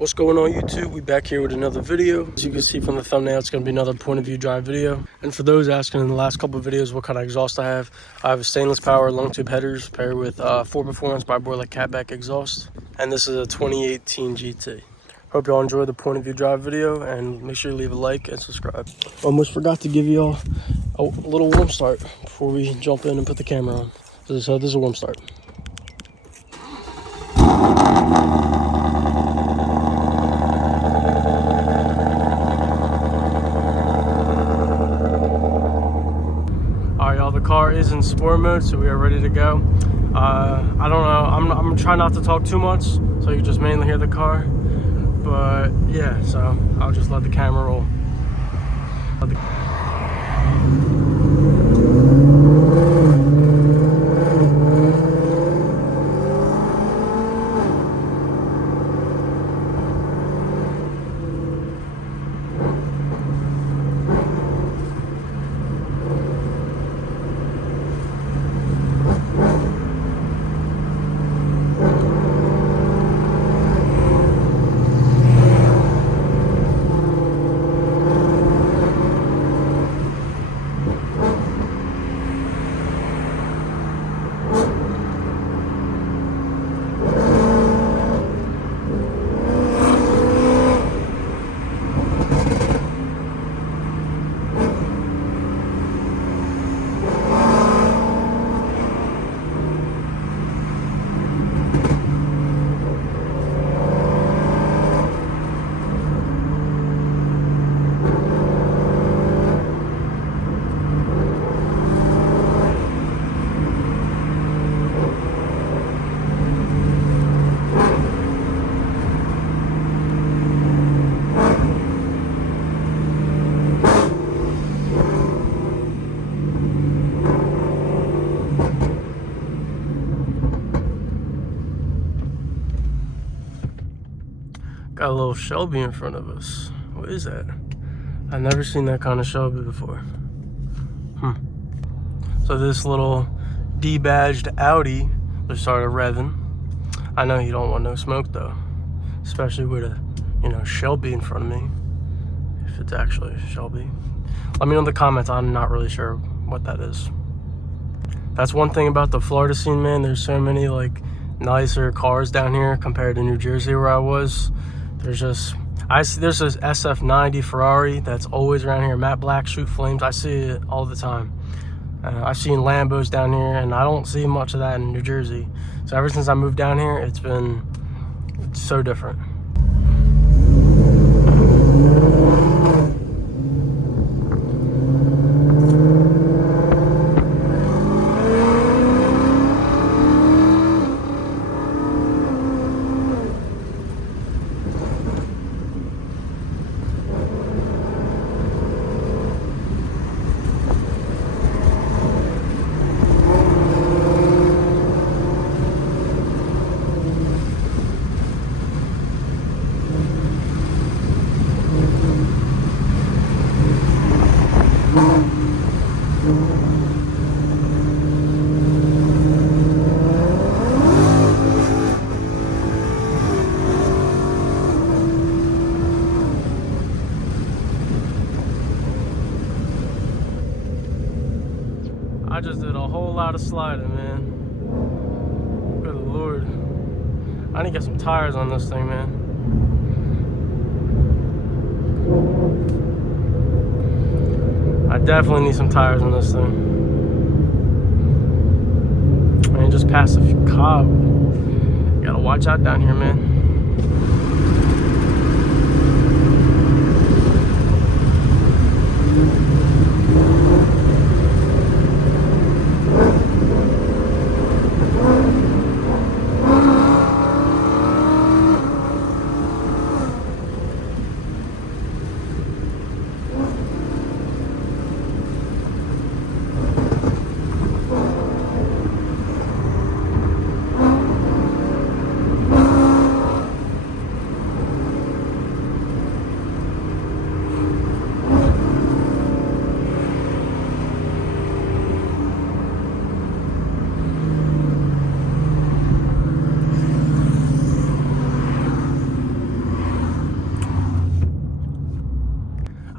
What's going on YouTube? We back here with another video. As you can see from the thumbnail, it's going to be another point of view drive video. And for those asking in the last couple of videos what kind of exhaust I have a stainless power long tube headers paired with 4 Performance by Boiler catback exhaust. And this is a 2018 GT. Hope y'all enjoy the point of view drive video, and make sure you leave a like and subscribe. Almost forgot to give y'all a little warm start before we jump in and put the camera on. So this is a warm start. Alright y'all, the car is in sport mode, so we are ready to go. I don't know, I'm gonna try not to talk too much, so you just mainly hear the car. But yeah, so I'll just let the camera roll. Got a little Shelby in front of us. What is that? I've never seen that kind of Shelby before. So this little D-badged Audi just started revving. I know you don't want no smoke though, especially with a Shelby in front of me. If it's actually a Shelby, let me know in the comments. I'm not really sure what that is. That's one thing about the Florida scene, man. There's so many like nicer cars down here compared to New Jersey where I was. There's this SF90 Ferrari that's always around here, matte black, shoot flames. I see it all the time. I've seen Lambos down here, and I don't see much of that in New Jersey. So ever since I moved down here, it's so different. I just did a whole lot of sliding, man. Good Lord. I need to get some tires on this thing, man. I definitely need some tires on this thing. Man, just passed a few cops. Gotta watch out down here, man.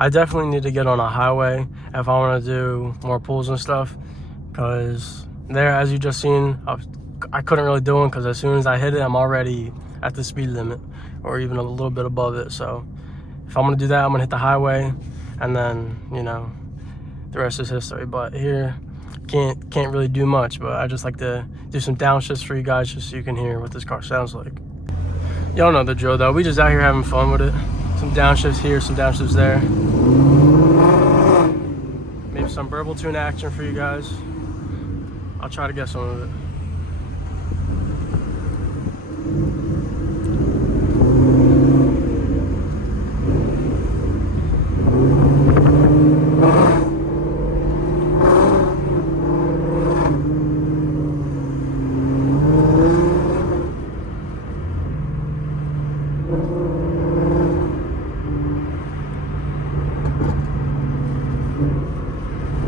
I definitely need to get on a highway if I want to do more pulls and stuff, because there, as you just seen, I couldn't really do them because as soon as I hit it, I'm already at the speed limit or even a little bit above it. So if I'm gonna do that, I'm gonna hit the highway, and then, you know, the rest is history. But here, can't really do much, but I just like to do some downshifts for you guys just so you can hear what this car sounds like. Y'all know the drill though. We just out here having fun with it. Some downshifts here, some downshifts there. Maybe some burble tune action for you guys. I'll try to get some of it.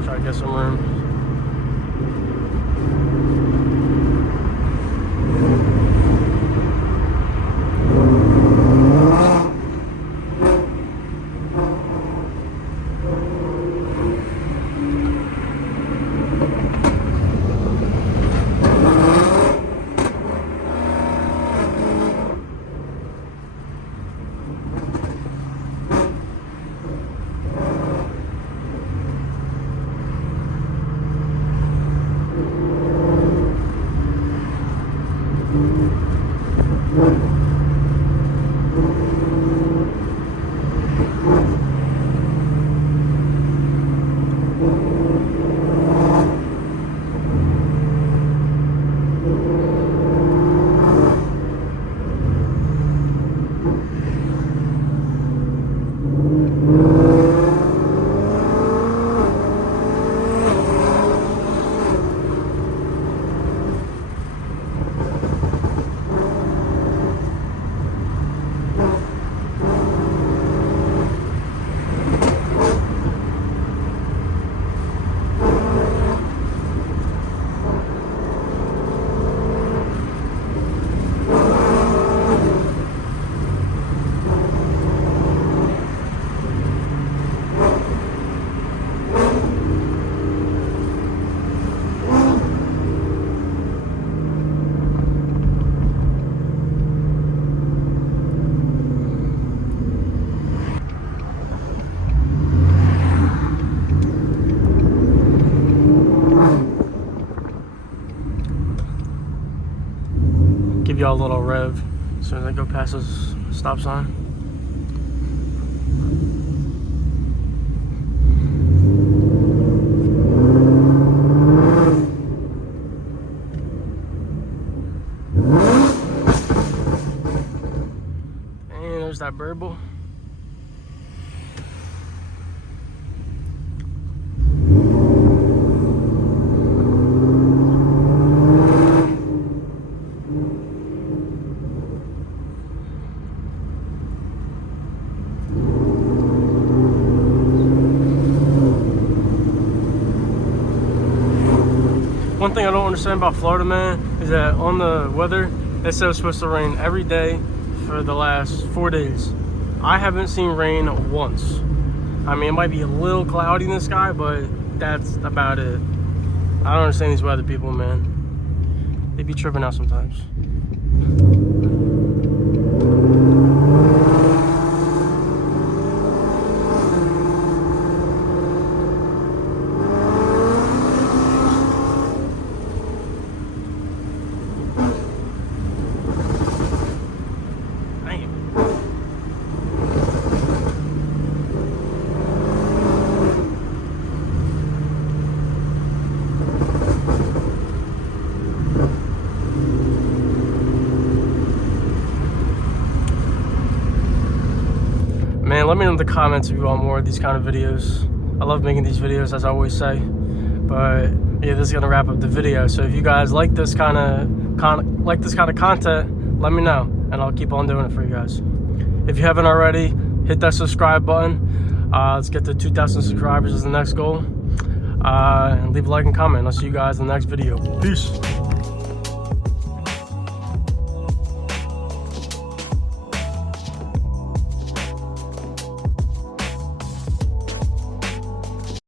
Try to get some room. Give y'all a little rev as soon as I go past this stop sign. And there's that burble. One thing I don't understand about Florida, man, is that on the weather, it says it's supposed to rain every day for the last 4 days. I haven't seen rain once. I mean, it might be a little cloudy in the sky, but that's about it. I don't understand these weather people, man. They be tripping out sometimes. Man, let me know in the comments if you want more of these kind of videos. I love making these videos, as I always say. But yeah, this is gonna wrap up the video. So if you guys like this kind of content, let me know, and I'll keep on doing it for you guys. If you haven't already, hit that subscribe button. Let's get to 2,000 subscribers is the next goal. And leave a like and comment. I'll see you guys in the next video. Peace.